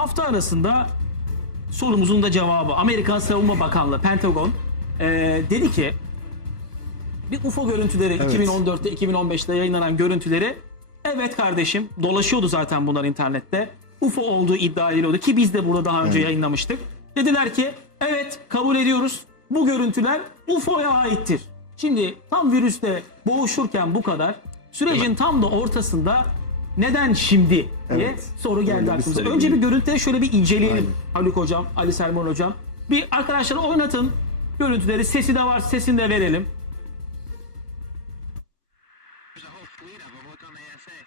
hafta arasında sorumuzun da cevabı Amerikan Savunma Bakanlığı Pentagon e, dedi ki bir UFO görüntüleri 2014'te 2015'te yayınlanan görüntüleri evet kardeşim dolaşıyordu zaten bunlar internette. UFO olduğu iddia ediliyordu ki biz de burada daha önce yayınlamıştık. Dediler ki evet kabul ediyoruz bu görüntüler UFO'ya aittir. Şimdi tam virüste boğuşurken bu kadar sürecin tam da ortasında neden şimdi diye Evet. soru geldi Öyle bir aklımıza. soru Önce bir geliyor. görüntüleri şöyle bir inceleyelim. Aynen. Haluk hocam, Ali Selman hocam. Bir arkadaşlar oynatın görüntüleri. Sesi de var, sesini de verelim.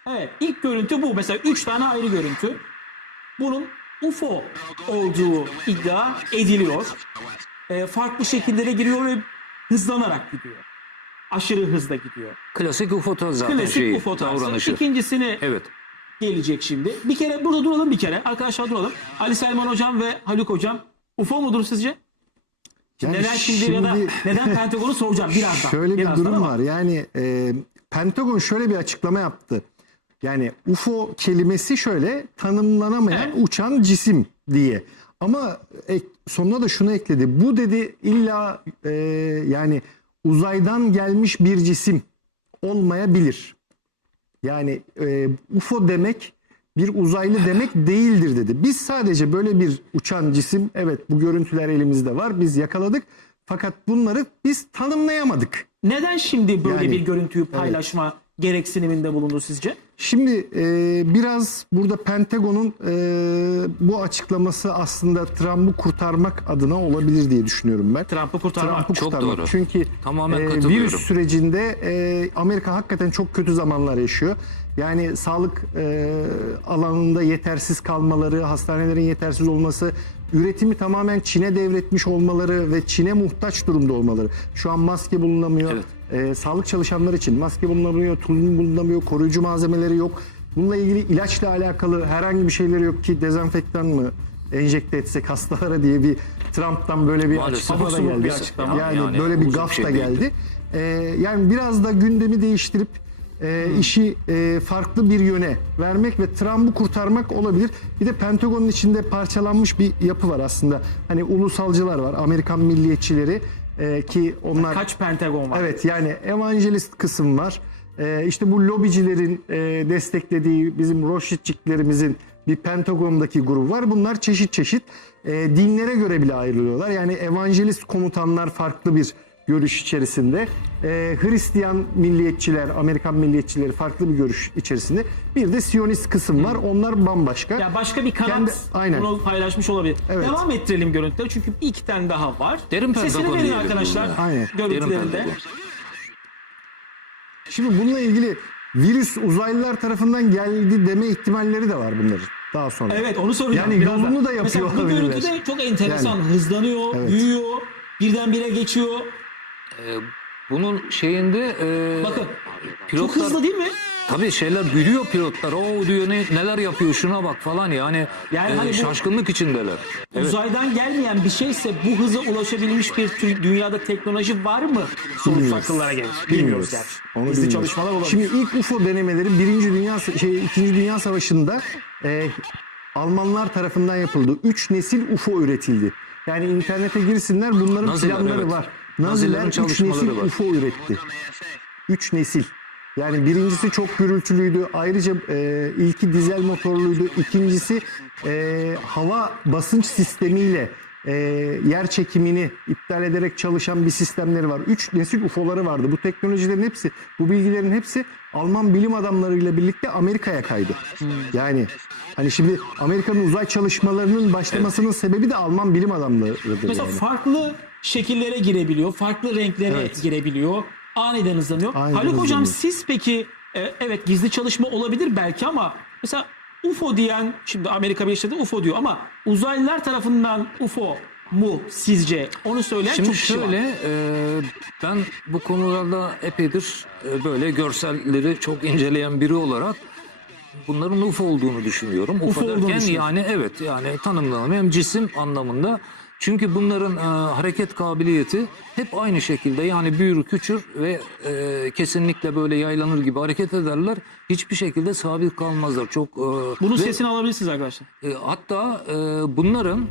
Evet, ilk görüntü bu. Mesela üç tane ayrı görüntü. Bunun UFO olduğu iddia ediliyor. Ee, farklı şekillere giriyor ve hızlanarak gidiyor. Aşırı hızla gidiyor. Klasik UFO tarzı zaten Klasik şeyi, UFO tarzı. davranışı. İkincisini Evet. gelecek şimdi. Bir kere burada duralım bir kere. Arkadaşlar duralım. Ali Selman hocam ve Haluk hocam UFO mudur sizce? Yani neden şimdi, ya da neden Pentagon'u soracağım birazdan. Şöyle bir Birazdan durum ama var. Yani e, Pentagon şöyle bir açıklama yaptı. Yani UFO kelimesi şöyle tanımlanamayan Evet. uçan cisim diye. Ama ek- sonuna da şunu ekledi. Bu dedi illa e, yani uzaydan gelmiş bir cisim olmayabilir. Yani e, UFO demek bir uzaylı demek değildir dedi. Biz sadece böyle bir uçan cisim evet bu görüntüler elimizde var biz yakaladık. Fakat bunları biz tanımlayamadık. Neden şimdi böyle Yani, bir görüntüyü paylaşma gereksiniminde bulundu sizce? Şimdi e, biraz burada Pentagon'un e, bu açıklaması aslında Trump'ı kurtarmak adına olabilir diye düşünüyorum ben. Trump'ı kurtarmak. Trump'ı Çok kurtarmak. doğru. Çünkü Tamamen e, virüs sürecinde e, Amerika hakikaten çok kötü zamanlar yaşıyor. Yani sağlık e, alanında yetersiz kalmaları, hastanelerin yetersiz olması, üretimi tamamen Çin'e devretmiş olmaları ve Çin'e muhtaç durumda olmaları. Şu an maske bulunamıyor. Evet. E, sağlık çalışanları için maske bulunamıyor, tulum bulunamıyor, koruyucu malzemeleri yok. Bununla ilgili ilaçla alakalı herhangi bir şeyleri yok ki dezenfektan mı enjekte etsek hastalara diye bir Trump'tan böyle bir Maalesef. açıklama da geldi. bir açıklama. Yani, Yani böyle bir gaf şey da geldi. Ee, yani biraz da gündemi değiştirip e, işi e, farklı bir yöne vermek ve Trump'ı kurtarmak olabilir. Bir de Pentagon'un içinde parçalanmış bir yapı var aslında. Hani ulusalcılar var, Amerikan milliyetçileri e, ki onlar Kaç Pentagon var? Evet yani evangelist kısım var. Ee, işte bu lobicilerin e, desteklediği bizim Rothschild'lerimizin bir Pentagon'daki grubu var. Bunlar çeşit çeşit e, dinlere göre bile ayrılıyorlar. Yani evangelist komutanlar farklı bir görüş içerisinde. E, Hristiyan milliyetçiler, Amerikan milliyetçileri farklı bir görüş içerisinde. Bir de Siyonist kısım var. Onlar bambaşka. Ya başka bir kanat Kendi- aynen. bunu paylaşmış olabilir. Evet. Devam ettirelim görüntüleri çünkü bir iki tane daha var. Derin Sesini verin arkadaşlar görüntülerinde. Şimdi bununla ilgili virüs uzaylılar tarafından geldi deme ihtimalleri de var bunların daha sonra. Evet onu soracağım. Yani birazdan. yolunu da yapıyor Mesela bu görüntü de çok enteresan. Yani. Hızlanıyor, Evet. büyüyor, birdenbire geçiyor. Ee, bunun şeyinde e, Bakın pilotlar çok hızlı değil mi? Tabii şeyler gülüyor pilotlar. O diyor ne, neler yapıyor şuna bak falan yani, Yani e, hani bu- şaşkınlık içindeler. Evet. Uzaydan gelmeyen bir şeyse bu hıza ulaşabilmiş bir tü- dünyada teknoloji var mı? Sorusu Bilmiyoruz. akıllara gelir. Bilmiyoruz gerçi. Onu Gizli bilmiyoruz. çalışmalar olabilir. Şimdi ilk UFO denemeleri Birinci Dünya şey İkinci Dünya Savaşı'nda e, Almanlar tarafından yapıldı. Üç nesil UFO üretildi. Yani internete girsinler bunların Naziler, planları evet. var. Nazilerin Naziler üç çalışmaları nesil var. UFO üretti. Üç nesil. Yani birincisi çok gürültülüydü. Ayrıca e, ilki dizel motorluydu. İkincisi e, hava basınç sistemiyle e, yer çekimini iptal ederek çalışan bir sistemleri var. Üç nesil UFO'ları vardı. Bu teknolojilerin hepsi, bu bilgilerin hepsi Alman bilim adamlarıyla birlikte Amerika'ya kaydı. Yani hani şimdi Amerika'nın uzay çalışmalarının başlamasının sebebi de Alman bilim adamlarıdır. Mesela yani. farklı şekillere girebiliyor, farklı renklere Evet. girebiliyor. Aniden hızlanıyor. Aniden Haluk hocam hızlanıyor. siz peki e, evet gizli çalışma olabilir belki ama mesela UFO diyen şimdi Amerika Birleşik Devletleri UFO diyor ama uzaylılar tarafından UFO mu sizce? Onu söyleyen Şimdi çok kişi var. şöyle e, ben bu konularda epeydir e, böyle görselleri çok inceleyen biri olarak bunların UFO olduğunu düşünüyorum. UFO, olduğunu derken yani evet yani tanımlanamayan cisim anlamında. Çünkü bunların e, hareket kabiliyeti hep aynı şekilde yani büyür küçür ve e, kesinlikle böyle yaylanır gibi hareket ederler. Hiçbir şekilde sabit kalmazlar. Çok e, Bunun ve- sesini alabilirsiniz arkadaşlar. e, hatta e, bunların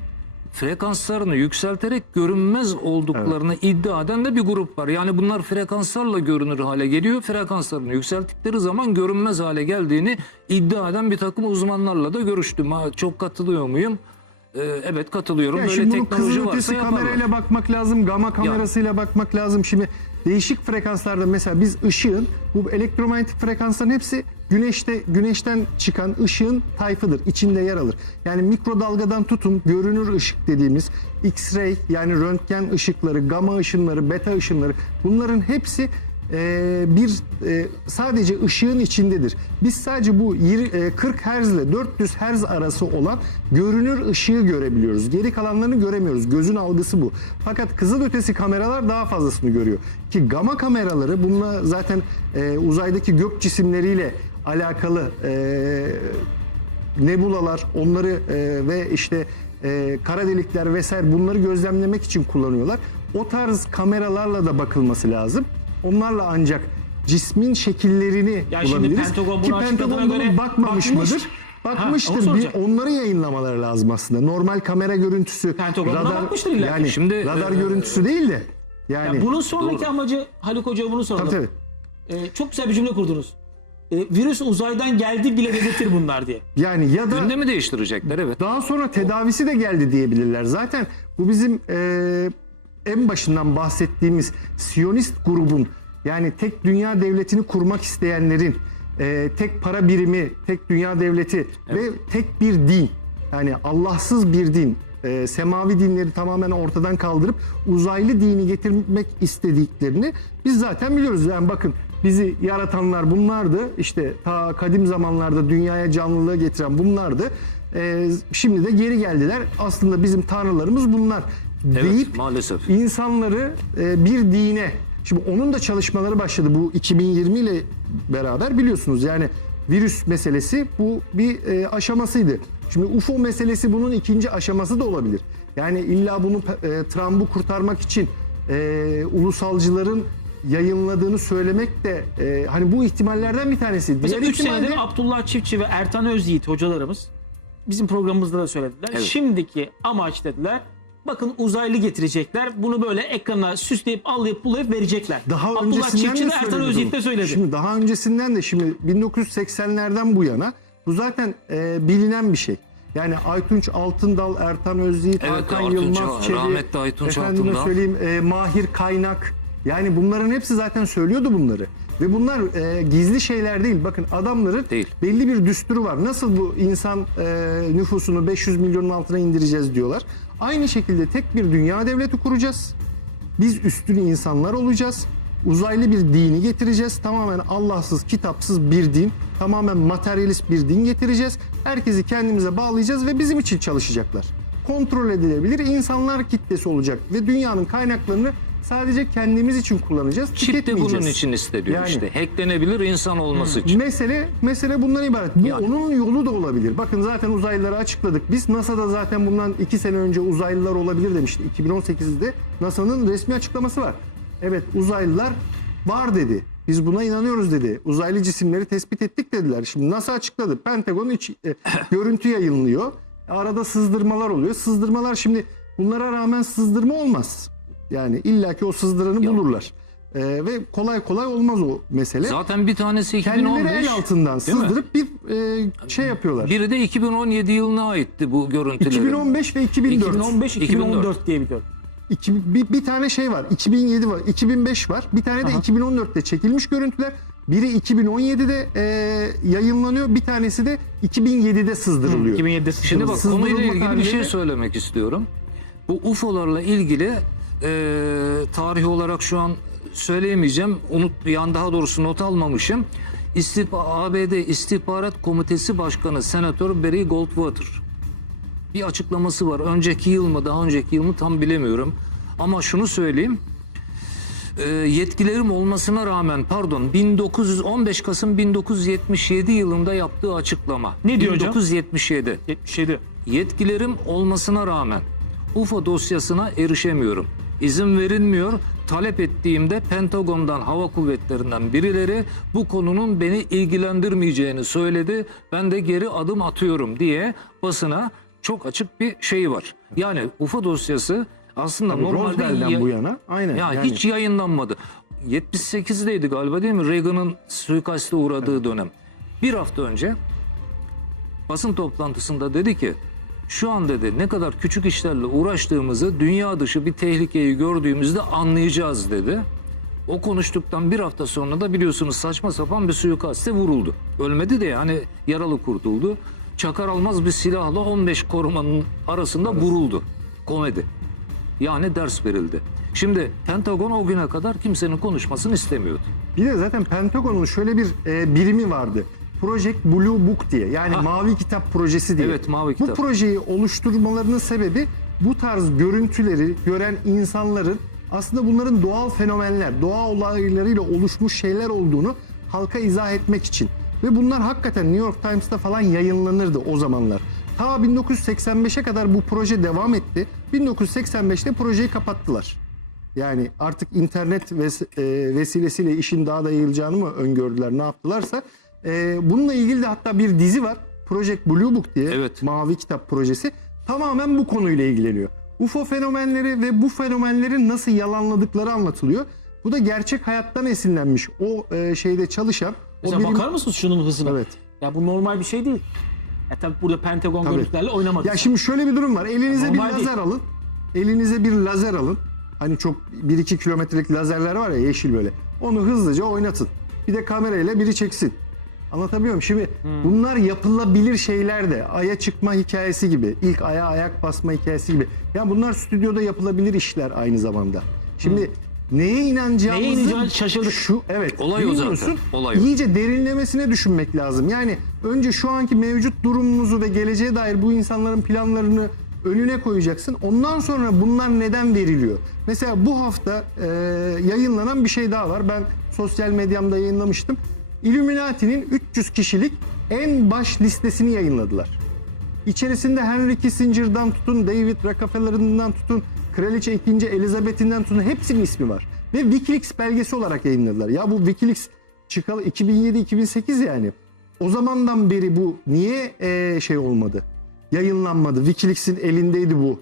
frekanslarını yükselterek görünmez olduklarını iddia eden de bir grup var. Yani bunlar frekanslarla görünür hale geliyor. Frekanslarını yükselttikleri zaman görünmez hale geldiğini iddia eden bir takım uzmanlarla da görüştüm. Ha, çok katılıyor muyum? E, evet katılıyorum. Ya Böyle şimdi bunu teknoloji kızıl varsa ötesi yaparlar. kamerayla bakmak lazım, gama kamerasıyla bakmak lazım. Şimdi değişik frekanslarda mesela biz ışığın, bu elektromanyetik frekansların hepsi güneşte güneşten çıkan ışığın tayfıdır. içinde yer alır. Yani mikrodalgadan tutun görünür ışık dediğimiz X-ray yani röntgen ışıkları, gama ışınları, beta ışınları bunların hepsi e, bir e, sadece ışığın içindedir. Biz sadece bu yir- e, 40 Hz ile 400 Hz arası olan görünür ışığı görebiliyoruz. Geri kalanlarını göremiyoruz. Gözün algısı bu. Fakat kızılötesi kameralar daha fazlasını görüyor. Ki gama kameraları bununla zaten e, uzaydaki gök cisimleriyle alakalı e, nebulalar, onları e, ve işte e, kara delikler vesaire bunları gözlemlemek için kullanıyorlar. O tarz kameralarla da bakılması lazım. Onlarla ancak cismin şekillerini Yani şimdi bulabiliriz. Pentagon Ki bunu açıkladığına Pentagon bunu bakmamış bakmış. mıdır? Ha, onu Bakmıştır. bir onları yayınlamaları lazım aslında. Normal kamera görüntüsü, Pentagon buna bakmıştır illa ki. yani Şimdi, radar e, görüntüsü değil de yani Ya bunun sonraki doğru. amacı Haluk Hoca bunu soralım. tabii tabii. Ee, çok güzel bir cümle kurdunuz. Ee, virüs uzaydan geldi bile dedirtir bunlar diye. Yani ya da Gündemi değiştirecekler evet. Daha sonra tedavisi de geldi diyebilirler. Zaten bu bizim e, en başından bahsettiğimiz Siyonist grubun yani tek dünya devletini kurmak isteyenlerin e, tek para birimi, tek dünya devleti ve tek bir din yani Allahsız bir din e, semavi dinleri tamamen ortadan kaldırıp uzaylı dini getirmek istediklerini biz zaten biliyoruz. Yani bakın bizi yaratanlar bunlardı. İşte ta kadim zamanlarda dünyaya canlılığı getiren bunlardı. Ee, şimdi de geri geldiler. Aslında bizim tanrılarımız bunlar. Evet deyip maalesef. insanları e, bir dine şimdi onun da çalışmaları başladı bu 2020 ile beraber biliyorsunuz yani virüs meselesi bu bir e, aşamasıydı. Şimdi UFO meselesi bunun ikinci aşaması da olabilir. Yani illa bunu e, Trump'u kurtarmak için e, ulusalcıların yayınladığını söylemek de e, hani bu ihtimallerden bir tanesi. Mesela Diğer 3 ihtimal de- senedir Abdullah Çiftçi ve Ertan Özyiğit hocalarımız bizim programımızda da söylediler. Evet. Şimdiki amaç dediler. Bakın uzaylı getirecekler. Bunu böyle ekrana süsleyip allayıp bulayıp verecekler. Daha Abdullah öncesinden Çiftçi de Ertan Özyiğit de söyledi. Şimdi daha öncesinden de şimdi 1980'lerden bu yana bu zaten e, bilinen bir şey. Yani Aytunç Altındal, Ertan Özyiğit, Evet, Hakan Aytunç- Yılmaz Çebi, rahmetli Aytunç efendime Altındal. söyleyeyim e, Mahir Kaynak. Yani bunların hepsi zaten söylüyordu bunları. Ve bunlar e, gizli şeyler değil. Bakın adamların Değil. belli bir düsturu var. Nasıl bu insan e, nüfusunu 500 milyonun altına indireceğiz diyorlar. Aynı şekilde tek bir dünya devleti kuracağız. Biz üstün insanlar olacağız. Uzaylı bir dini getireceğiz. Tamamen Allahsız, kitapsız bir din. Tamamen materyalist bir din getireceğiz. Herkesi kendimize bağlayacağız ve bizim için çalışacaklar. Kontrol edilebilir insanlar kitlesi olacak ve dünyanın kaynaklarını sadece kendimiz için kullanacağız. Çip de bunun için isteniyor Yani. işte. Hacklenebilir insan olması için. Mesele mesele bundan ibaret. Bu Yani. onun yolu da olabilir. Bakın zaten uzaylıları açıkladık. Biz NASA'da zaten bundan iki sene önce uzaylılar olabilir demişti. 2018'de NASA'nın resmi açıklaması var. Evet uzaylılar var dedi. Biz buna inanıyoruz dedi. Uzaylı cisimleri tespit ettik dediler. Şimdi NASA açıkladı. Pentagon iç, e, görüntü yayınlıyor. Arada sızdırmalar oluyor. Sızdırmalar şimdi bunlara rağmen sızdırma olmaz. Yani illaki o sızdıranı bulurlar. E, ve kolay kolay olmaz o mesele. Zaten bir tanesi Kendileri 2015. el altından mi? sızdırıp bir e, şey yapıyorlar. Biri de 2017 yılına aitti bu görüntüleri. 2015 ve 2004. 2015 2014 diye biliyorum. İki- bir, bir tane şey var. 2007 var. 2005 var. Bir tane de 2014'te çekilmiş görüntüler. Biri 2017'de e, yayınlanıyor. Bir tanesi de 2007'de sızdırılıyor. 2007'de Şimdi bak konuyla ilgili bir şey söylemek istiyorum. Bu UFO'larla ilgili e, tarih olarak şu an söyleyemeyeceğim. Unut, yani daha doğrusu not almamışım. İstihba, ABD İstihbarat Komitesi Başkanı Senatör Barry Goldwater bir açıklaması var. Önceki yıl mı daha önceki yıl mı tam bilemiyorum. Ama şunu söyleyeyim. E, yetkilerim olmasına rağmen pardon 1915 Kasım 1977 yılında yaptığı açıklama. Ne diyor hocam? 1977. 77. Yetkilerim olmasına rağmen UFO dosyasına erişemiyorum. İzin verilmiyor. Talep ettiğimde Pentagon'dan, hava kuvvetlerinden birileri bu konunun beni ilgilendirmeyeceğini söyledi. Ben de geri adım atıyorum diye basına çok açık bir şey var. Yani UFO dosyası aslında normalde Roosevelt'den bu yana aynen. ya yani. hiç yayınlanmadı. 78'deydi galiba değil mi? Reagan'ın suikaste uğradığı dönem. Bir hafta önce basın toplantısında dedi ki şu an dedi ne kadar küçük işlerle uğraştığımızı dünya dışı bir tehlikeyi gördüğümüzde anlayacağız dedi. O konuştuktan bir hafta sonra da biliyorsunuz saçma sapan bir suikaste vuruldu. Ölmedi de yani yaralı kurtuldu. Çakar almaz bir silahla 15 korumanın arasında vuruldu. Komedi. Yani ders verildi. Şimdi Pentagon o güne kadar kimsenin konuşmasını istemiyordu. Bir de zaten Pentagon'un şöyle bir e, birimi vardı. Project Blue Book diye. Yani Ha. Mavi Kitap projesi diye. Evet, Mavi Bu Kitap. projeyi oluşturmalarının sebebi bu tarz görüntüleri gören insanların aslında bunların doğal fenomenler, doğa olaylarıyla oluşmuş şeyler olduğunu halka izah etmek için. Ve bunlar hakikaten New York Times'ta falan yayınlanırdı o zamanlar. Ta 1985'e kadar bu proje devam etti. 1985'te projeyi kapattılar. Yani artık internet ves- e, vesilesiyle işin daha da yayılacağını mı öngördüler ne yaptılarsa. E, bununla ilgili de hatta bir dizi var. Project Blue Book diye Evet. Mavi Kitap projesi. Tamamen bu konuyla ilgileniyor. UFO fenomenleri ve bu fenomenlerin nasıl yalanladıkları anlatılıyor. Bu da gerçek hayattan esinlenmiş. O e, şeyde çalışan o Mesela bilim- bakar mısınız şunun hızına? Evet. Ya bu normal bir şey değil. Ya tabii burada Pentagon Tabii. görüntülerle oynamadı. Ya şimdi şöyle bir durum var. Elinize Normal bir değil. lazer alın. Elinize bir lazer alın. Hani çok 1-2 kilometrelik lazerler var ya yeşil böyle. Onu hızlıca oynatın. Bir de kamerayla biri çeksin. Anlatabiliyor muyum? Şimdi Hmm. bunlar yapılabilir şeyler de. Aya çıkma hikayesi gibi. ilk aya ayak basma hikayesi gibi. Ya bunlar stüdyoda yapılabilir işler aynı zamanda. Şimdi neye inanacağımızı... Hmm. Neye inanacağını şaşırdık. Şu, evet. Olay o zaten. Olay. İyice derinlemesine düşünmek lazım. Yani önce şu anki mevcut durumumuzu ve geleceğe dair bu insanların planlarını önüne koyacaksın. Ondan sonra bunlar neden veriliyor? Mesela bu hafta e, yayınlanan bir şey daha var. Ben sosyal medyamda yayınlamıştım. Illuminati'nin 300 kişilik en baş listesini yayınladılar. İçerisinde Henry Kissinger'dan tutun, David Rockefeller'ından tutun, Kraliçe 2. Elizabeth'inden tutun hepsinin ismi var. Ve Wikileaks belgesi olarak yayınladılar. Ya bu Wikileaks çıkalı 2007-2008 yani. O zamandan beri bu niye eee, şey olmadı? Yayınlanmadı. Wikileaks'in elindeydi bu.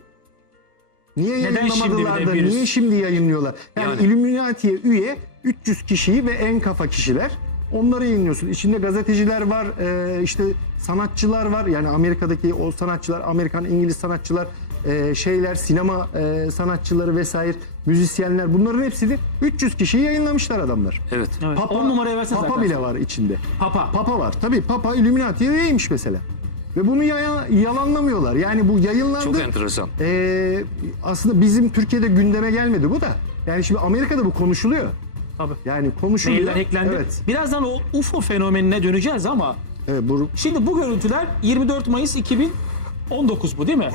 Niye Neden yayınlamadılar şimdi da niye şimdi yayınlıyorlar? Yani, Yani. Illuminati'ye üye 300 kişiyi ve en kafa kişiler onları yayınlıyorsun. İçinde gazeteciler var, e, işte sanatçılar var. Yani Amerika'daki o sanatçılar, Amerikan, İngiliz sanatçılar, e, şeyler, sinema e, sanatçıları vesaire, müzisyenler bunların hepsini 300 kişiyi yayınlamışlar adamlar. Evet. Evet. 10 numaraya versene Papa zaten. bile var içinde. Papa. Papa var. Tabii Papa Illuminati'ye üyeymiş mesela. Ve bunu yaya- yalanlamıyorlar. Yani bu yayınlandı. Çok enteresan. Ee, aslında bizim Türkiye'de gündeme gelmedi bu da. Yani şimdi Amerika'da bu konuşuluyor. Tabii. Yani konuşuluyor. Mailler hacklendi. Evet. Birazdan o UFO fenomenine döneceğiz ama evet bu şimdi bu görüntüler 24 Mayıs 2019 bu değil mi?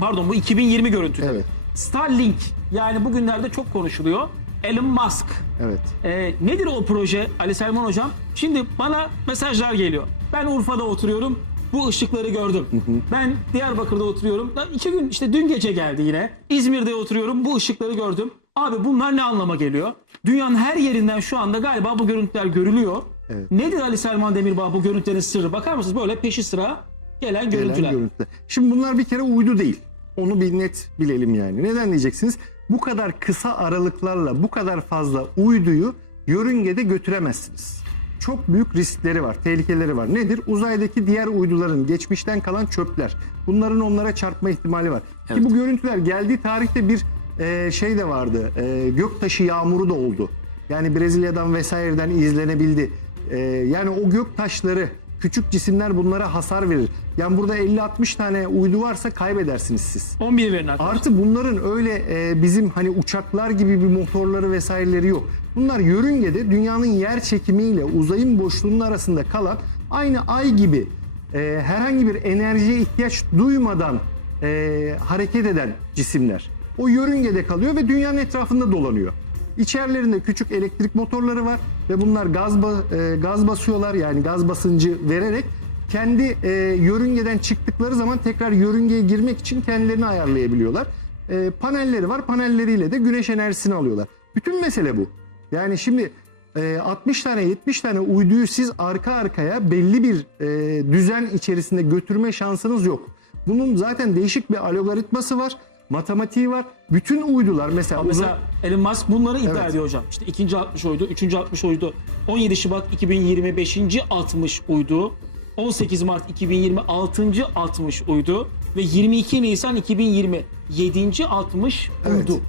Pardon bu 2020 görüntüleri. Evet. Starlink yani bugünlerde çok konuşuluyor. Elon Musk. evet. Ee, nedir o proje Ali Selman Hocam? Şimdi bana mesajlar geliyor. Ben Urfa'da oturuyorum. Bu ışıkları gördüm. Ben Diyarbakır'da oturuyorum. Lan iki gün işte dün gece geldi yine. İzmir'de oturuyorum. Bu ışıkları gördüm. Abi bunlar ne anlama geliyor? Dünyanın her yerinden şu anda galiba bu görüntüler görülüyor. Evet. Nedir Ali Selman Demirbağ bu görüntülerin sırrı? Bakar mısınız? Böyle peşi sıra gelen Gelen görüntüler. görüntüler. Şimdi bunlar bir kere uydu değil. Onu bir net bilelim yani. Neden diyeceksiniz? Bu kadar kısa aralıklarla bu kadar fazla uyduyu yörüngede götüremezsiniz. Çok büyük riskleri var, tehlikeleri var. Nedir? Uzaydaki diğer uyduların geçmişten kalan çöpler. Bunların onlara çarpma ihtimali var. Evet. Ki bu görüntüler geldiği tarihte bir e, şey de vardı. E, göktaşı yağmuru da oldu. Yani Brezilya'dan vesaireden izlenebildi. E, yani o gök taşları, küçük cisimler bunlara hasar verir. Yani burada 50-60 tane uydu varsa kaybedersiniz siz. 11 verin arkadaşlar. Artı bunların öyle e, bizim hani uçaklar gibi bir motorları vesaireleri yok. Bunlar yörüngede dünyanın yer çekimiyle uzayın boşluğunun arasında kalan aynı ay gibi e, herhangi bir enerjiye ihtiyaç duymadan e, hareket eden cisimler. O yörüngede kalıyor ve dünyanın etrafında dolanıyor. İçerilerinde küçük elektrik motorları var ve bunlar gaz e, gaz basıyorlar yani gaz basıncı vererek kendi e, yörüngeden çıktıkları zaman tekrar yörüngeye girmek için kendilerini ayarlayabiliyorlar. E, panelleri var. Panelleriyle de güneş enerjisini alıyorlar. Bütün mesele bu. Yani şimdi e, 60 tane 70 tane uyduyu siz arka arkaya belli bir e, düzen içerisinde götürme şansınız yok. Bunun zaten değişik bir algoritması var. Matematiği var. Bütün uydular mesela, Mesela Elon Musk bunları iddia Evet. ediyor hocam. İşte ikinci 60 uydu, üçüncü 60 uydu. 17 Şubat 2025. 60 uydu. 18 Mart 2026. 60 uydu. Ve 22 Nisan 2020 7. 60 Evet. uydu.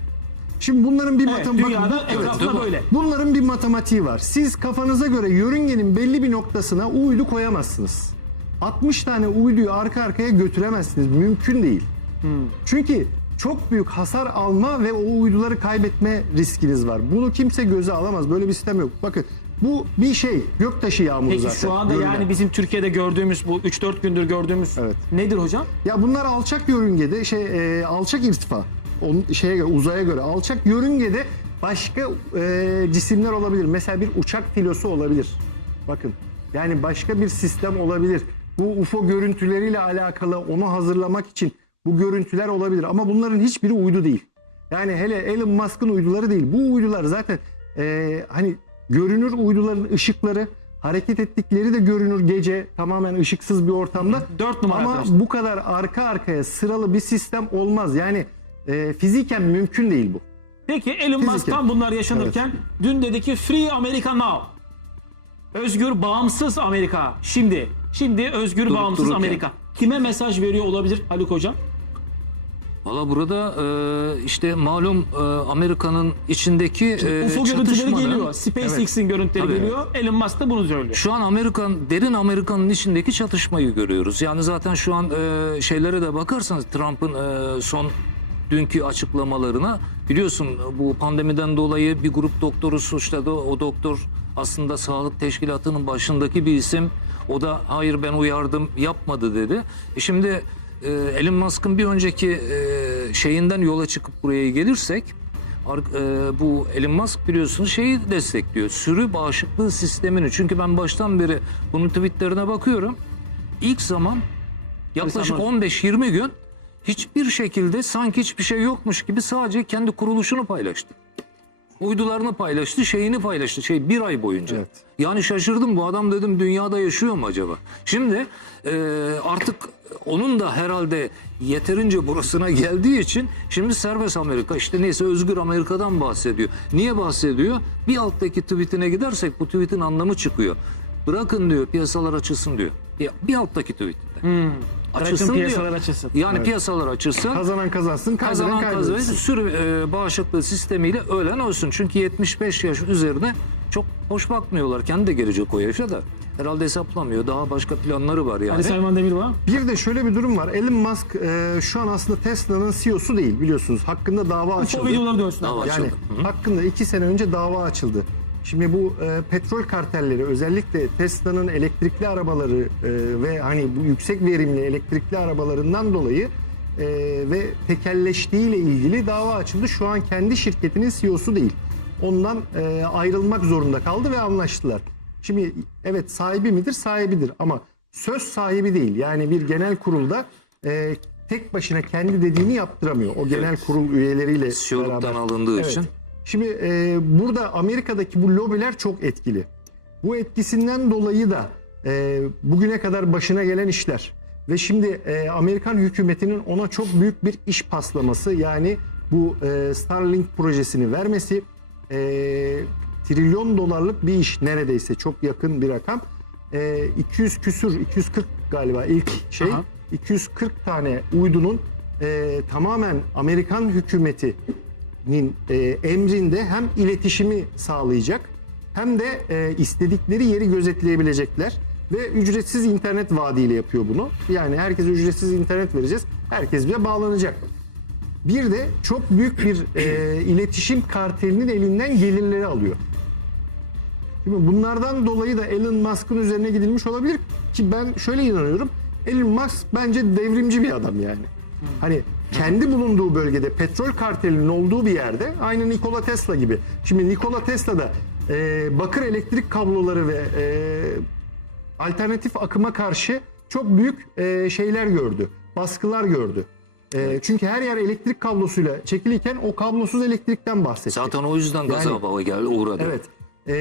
Şimdi bunların bir Evet, matematiği dünyada etrafında böyle. Bunların bir matematiği var. Siz kafanıza göre yörüngenin belli bir noktasına uydu koyamazsınız. 60 tane uyduyu arka arkaya götüremezsiniz. Mümkün değil. Hmm. Çünkü çok büyük hasar alma ve o uyduları kaybetme riskiniz var. Bunu kimse göze alamaz. Böyle bir sistem yok. Bakın bu bir şey. Göktaşı yağmuru Peki zaten. şu anda görünen. yani bizim Türkiye'de gördüğümüz bu 3-4 gündür gördüğümüz Evet. nedir hocam? Ya bunlar alçak yörüngede şey e, alçak irtifa. Onun şeye göre uzaya göre alçak yörüngede başka e, cisimler olabilir. Mesela bir uçak filosu olabilir. Bakın. Yani başka bir sistem olabilir. Bu UFO görüntüleriyle alakalı onu hazırlamak için bu görüntüler olabilir ama bunların hiçbiri uydu değil. Yani hele Elon Musk'ın uyduları değil. Bu uydular zaten e, hani görünür uyduların ışıkları hareket ettikleri de görünür gece tamamen ışıksız bir ortamda. Dört numara Ama arkadaşlar. bu kadar arka arkaya sıralı bir sistem olmaz. Yani e, fiziken mümkün değil bu. Peki Elon Fiziken. Musk tam bunlar yaşanırken dün dedi ki Free America Now. Özgür bağımsız Amerika. Şimdi şimdi özgür Durup bağımsız dururken. Amerika. Kime mesaj veriyor olabilir Haluk hocam? Valla burada e, işte malum e, Amerika'nın içindeki e, UFO görüntüleri çatışmanın- geliyor. SpaceX'in görüntüleri Tabii. geliyor. Elon Musk da bunu söylüyor. Şu an Amerikan derin Amerika'nın içindeki çatışmayı görüyoruz. Yani zaten şu an e, şeylere de bakarsanız Trump'ın e, son dünkü açıklamalarına biliyorsun bu pandemiden dolayı bir grup doktoru suçladı. O doktor aslında sağlık teşkilatının başındaki bir isim. O da hayır ben uyardım yapmadı dedi. E şimdi e, Elon Musk'ın bir önceki e, şeyinden yola çıkıp buraya gelirsek Ar- e, bu Elon Musk biliyorsunuz şeyi destekliyor. Sürü bağışıklığı sistemini. Çünkü ben baştan beri bunun tweetlerine bakıyorum. İlk zaman yaklaşık İnsanlar- 15-20 gün hiçbir şekilde sanki hiçbir şey yokmuş gibi sadece kendi kuruluşunu paylaştı. Uydularını paylaştı, şeyini paylaştı. Şey bir ay boyunca. Evet. Yani şaşırdım bu adam dedim dünyada yaşıyor mu acaba? Şimdi e, artık onun da herhalde yeterince burasına geldiği için şimdi serbest Amerika işte neyse özgür Amerika'dan bahsediyor. Niye bahsediyor? Bir alttaki tweetine gidersek bu tweetin anlamı çıkıyor. Bırakın diyor piyasalar açılsın diyor. Ya, bir alttaki tweetinde. Bırakın Hmm. piyasalar açılsın. Yani piyasalar açılsın. Kazanan kazansın, kaybeden Kazanan kazanan kaybetsin. sürü e, bağışıklığı sistemiyle ölen ölsün. Çünkü 75 yaş üzerine çok hoş bakmıyorlar. Kendi de gelecek o yaşa da. Herhalde hesaplamıyor. Daha başka planları var yani. Ali Selman Demir var. Bir de şöyle bir durum var. Elon Musk e, şu an aslında Tesla'nın CEO'su değil biliyorsunuz. Hakkında dava açıldı. videoları dönsün. Dava Yani açıldı. hakkında iki sene önce dava açıldı. Şimdi bu e, petrol kartelleri özellikle Tesla'nın elektrikli arabaları e, ve hani bu yüksek verimli elektrikli arabalarından dolayı e, ve tekelleştiğiyle ilgili dava açıldı. Şu an kendi şirketinin CEO'su değil. Ondan e, ayrılmak zorunda kaldı ve anlaştılar. Şimdi evet sahibi midir? Sahibidir ama söz sahibi değil. Yani bir genel kurulda e, tek başına kendi dediğini yaptıramıyor. O genel kurul üyeleriyle CEO'luktan beraber. alındığı Evet. için. Şimdi e, burada Amerika'daki bu lobiler çok etkili. Bu etkisinden dolayı da e, bugüne kadar başına gelen işler ve şimdi e, Amerikan hükümetinin ona çok büyük bir iş paslaması yani bu e, Starlink projesini vermesi e, trilyon dolarlık bir iş neredeyse çok yakın bir rakam. E, 200 küsür 240 galiba ilk şey Aha. 240 tane uydunun e, tamamen Amerikan hükümetinin e, emrinde hem iletişimi sağlayacak hem de e, istedikleri yeri gözetleyebilecekler ve ücretsiz internet vaadiyle yapıyor bunu. Yani herkese ücretsiz internet vereceğiz. Herkes bize bağlanacak. Bir de çok büyük bir e, iletişim kartelinin elinden gelirleri alıyor. Şimdi bunlardan dolayı da Elon Musk'ın üzerine gidilmiş olabilir ki ben şöyle inanıyorum. Elon Musk bence devrimci bir adam yani. Hani kendi bulunduğu bölgede petrol kartelinin olduğu bir yerde aynı Nikola Tesla gibi. Şimdi Nikola Tesla da e, bakır elektrik kabloları ve e, alternatif akıma karşı çok büyük e, şeyler gördü. Baskılar gördü. E, çünkü her yer elektrik kablosuyla çekilirken o kablosuz elektrikten bahsettik. Zaten o yüzden gaza Yani- baba geldi uğradı. Evet. Ee,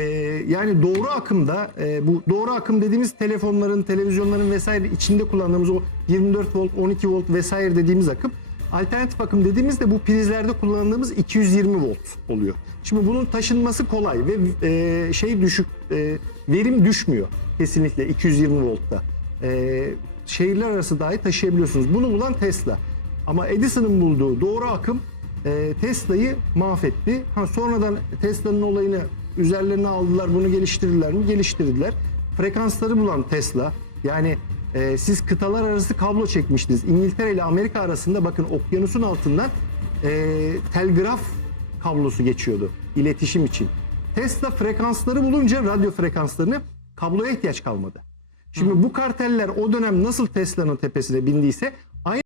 yani doğru akımda e, bu doğru akım dediğimiz telefonların, televizyonların vesaire içinde kullandığımız o 24 volt, 12 volt vesaire dediğimiz akım. Alternatif akım dediğimizde bu prizlerde kullandığımız 220 volt oluyor. Şimdi bunun taşınması kolay ve e, şey düşük, e, verim düşmüyor kesinlikle 220 voltta. E, şehirler arası dahi taşıyabiliyorsunuz. Bunu bulan Tesla. Ama Edison'ın bulduğu doğru akım e, Tesla'yı mahvetti. Ha, sonradan Tesla'nın olayını üzerlerine aldılar, bunu geliştirdiler mi? Geliştirdiler. Frekansları bulan Tesla, yani e, siz kıtalar arası kablo çekmiştiniz. İngiltere ile Amerika arasında bakın okyanusun altından e, telgraf kablosu geçiyordu iletişim için. Tesla frekansları bulunca radyo frekanslarını kabloya ihtiyaç kalmadı. Şimdi bu karteller o dönem nasıl Tesla'nın tepesine bindiyse